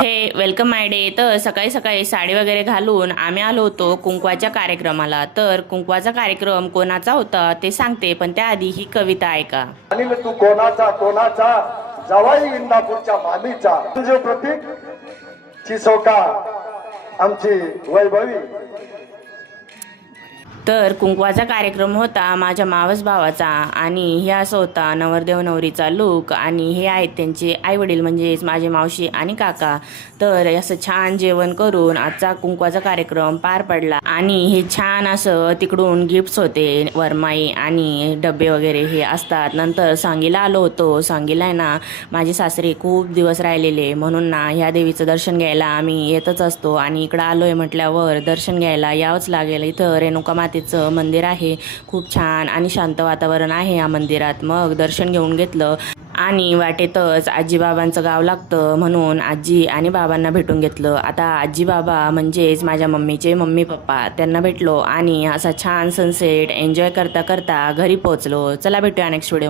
हे वेलकम माय डे. तर सकाळी सकाळी साडी वगैरे घालून आम्ही आलो होतो कुंकवाच्या कार्यक्रमाला. तर कुंकवाचा कार्यक्रम कोणाचा होता ते सांगते, पण त्याआधी ही कविता ऐका. अनिल तू कोणाचा कोणाचा जवाई इंदापूरच्या मामीचा तुझे प्रतीक चिसोका आमची वैभवी. तर कुंकवाचा कार्यक्रम होता माझ्या मावस भावाचा आणि हे असं होता नवरदेव नवरीचा लूक. आणि हे आहेत त्यांचे आईवडील म्हणजेच माझे मावशी आणि काका. तर असं छान जेवण करून आजचा कुंकवाचा कार्यक्रम पार पडला. आणि हे छान असं तिकडून गिफ्ट्स होते, वरमाई आणि डबे वगैरे हे असतात. नंतर सांगलीला आलो होतो. सांगलीला आहे ना माझे सासरे खूप दिवस राहिलेले, म्हणून ना ह्या देवीचं दर्शन घ्यायला आम्ही येतच असतो. आणि इकडं आलोय म्हटल्यावर दर्शन घ्यायला यावंच लागेल. इथं रेणुका मातेचं मंदिर आहे, खूप छान आणि शांत वातावरण आहे या मंदिरात. मग दर्शन घेऊन घेतलं आणि वाटेतच आजी बाबांचं गाव लागतं, म्हणून आजी आणि बाबांना भेटून घेतलं. आता आजी बाबा म्हणजेच माझ्या मम्मीचे मम्मी पप्पा, त्यांना भेटलो आणि असा छान सनसेट एन्जॉय करता करता घरी पोहोचलो. चला भेटूया नेक्स्ट व्हिडिओ.